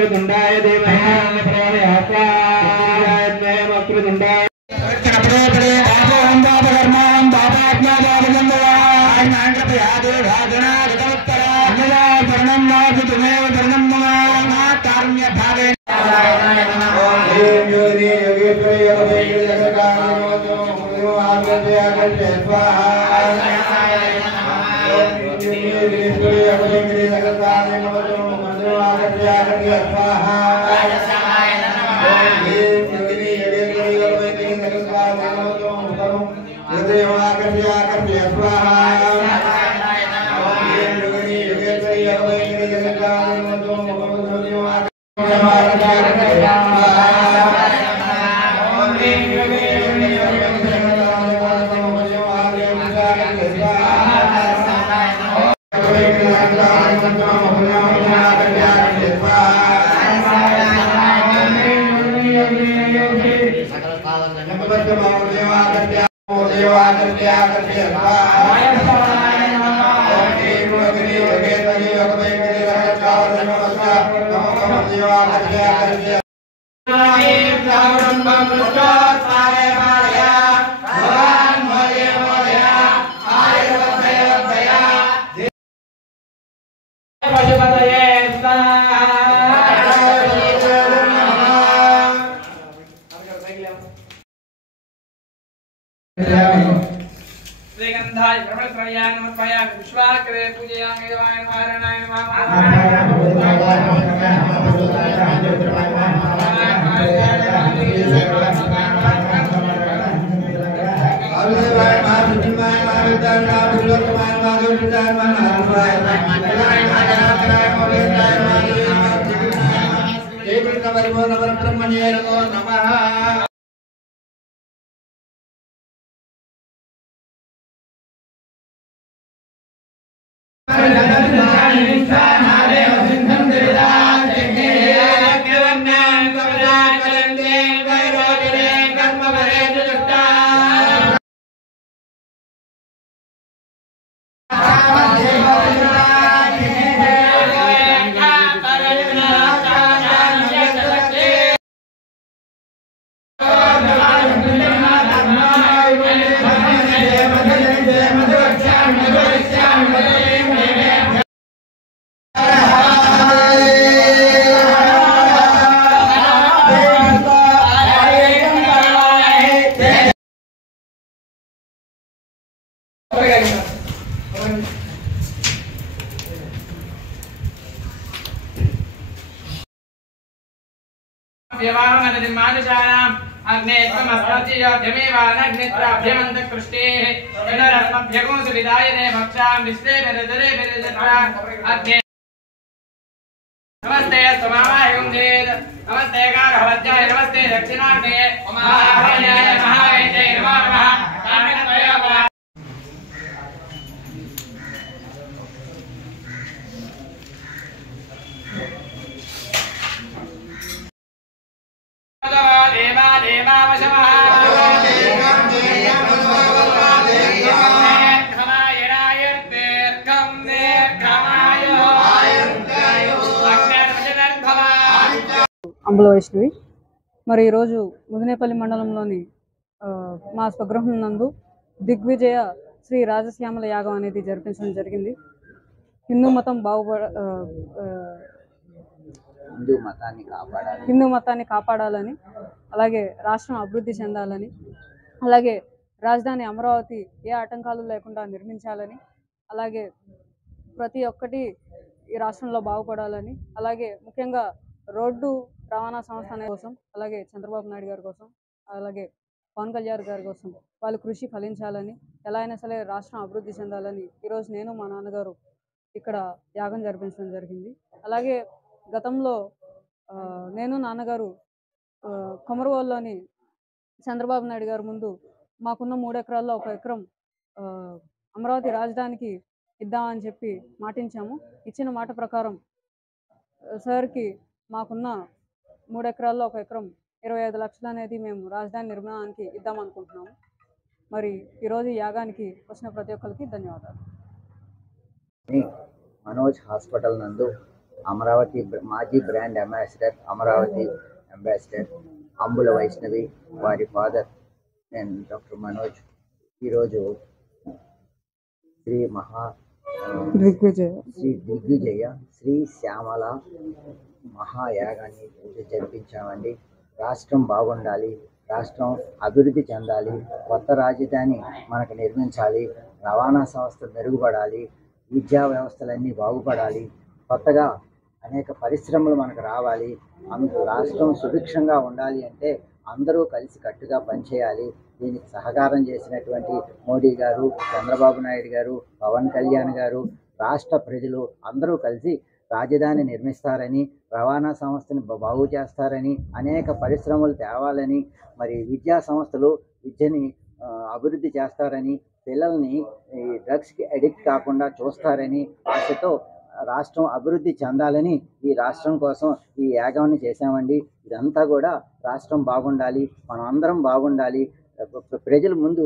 वक्रतुंडाय धीमहि प्रचोदयात् वक्रतुंडाय नमस्ते नमस्ते गारहवज्जाय नमस्ते दक्षिणाग्नेये महाभायाय महावेद्ये नमो नमः देवा देवावशमः అంబుల వైష్ణవి మరి ఈరోజు ముదినేపల్లి మండలంలోని మా స్వగృహం నందు దిగ్విజయ శ్రీ రాజశ్యామల యాగం అనేది జరిపించడం జరిగింది. హిందూ మతాన్ని కాపాడాలని, అలాగే రాష్ట్రం అభివృద్ధి చెందాలని, అలాగే రాజధాని అమరావతి ఏ ఆటంకాలు లేకుండా నిర్మించాలని, అలాగే ప్రతి ఒక్కటి ఈ రాష్ట్రంలో బాగుపడాలని, అలాగే ముఖ్యంగా రోడ్డు రవాణా సంస్థ కోసం, అలాగే చంద్రబాబు నాయుడు గారి కోసం, అలాగే పవన్ కళ్యాణ్ గారి కోసం వాళ్ళ కృషి ఫలించాలని, ఎలా అయినా సరే రాష్ట్రం అభివృద్ధి చెందాలని ఈరోజు నేను మా నాన్నగారు ఇక్కడ యాగం జరిపించడం జరిగింది. అలాగే గతంలో నేను నాన్నగారు కొమరవోలులోని చంద్రబాబు నాయుడు గారి ముందు మాకున్న 3 ఎకరాల్లో 1 ఎకరం అమరావతి రాజధానికి ఇద్దామని చెప్పి మాటించాము. ఇచ్చిన మాట ప్రకారం సార్కి మాకున్న 3 ఎకరాల్లో 1 ఎకరం 25 లక్షలు అనేది మేము రాజధాని నిర్మాణానికి ఇద్దామనుకుంటున్నాము. మరి ఈరోజు యాగానికి వచ్చిన ప్రతి ఒక్కరికి ధన్యవాదాలు. మనోజ్ హాస్పిటల్ నందు అమరావతి మాజీ brand ambassador, Amaravati ambassador Ambula Vaishnavi, వారి ఫాదర్ నేను డాక్టర్ మనోజ్ ఈరోజు శ్రీ దిగ్విజయ శ్రీ శ్యామల మహాయాగాన్ని జరిపించామండి. రాష్ట్రం బాగుండాలి, రాష్ట్రం అభివృద్ధి చెందాలి, కొత్త రాజధాని మనకు నిర్మించాలి, రవాణా సంస్థ మెరుగుపడాలి, విద్యా వ్యవస్థలన్నీ బాగుపడాలి, కొత్తగా అనేక పరిశ్రమలు మనకు రావాలి, రాష్ట్రం సుభిక్షంగా ఉండాలి అంటే అందరూ కలిసి కట్టుగా పనిచేయాలి. దీనికి సహకారం చేసినటువంటి మోడీ గారు, చంద్రబాబు నాయుడు గారు, పవన్ కళ్యాణ్ గారు, రాష్ట్ర ప్రజలు అందరూ కలిసి రాజధాని నిర్మిస్తారని, రవాణా సంస్థని బాగు చేస్తారని, అనేక పరిశ్రమలు తేవాలని, మరి విద్యా సంస్థలు విద్యని అభివృద్ధి చేస్తారని, పిల్లల్ని ఈ డ్రగ్స్కి అడిక్ట్ కాకుండా చూస్తారని ఆశతో రాష్ట్రం అభివృద్ధి చెందాలని ఈ రాష్ట్రం కోసం ఈ యాగాన్ని చేశామండి. ఇదంతా కూడా రాష్ట్రం బాగుండాలి, మనం అందరం బాగుండాలి, ప్రజల ముందు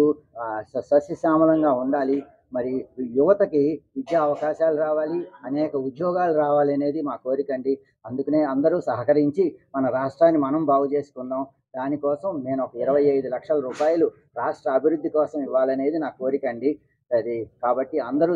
సస్యశ్యామలంగా ఉండాలి, మరి యువతకి విద్యా అవకాశాలు రావాలి, అనేక ఉద్యోగాలు రావాలి అనేది మా కోరిక అండి. అందుకనే అందరూ సహకరించి మన రాష్ట్రాన్ని మనం బాగు చేసుకుందాం. దానికోసం నేను ఒక 25 లక్షల రూపాయలు రాష్ట్ర అభివృద్ధి కోసం ఇవ్వాలనేది నా కోరిక అండి. అది కాబట్టి అందరూ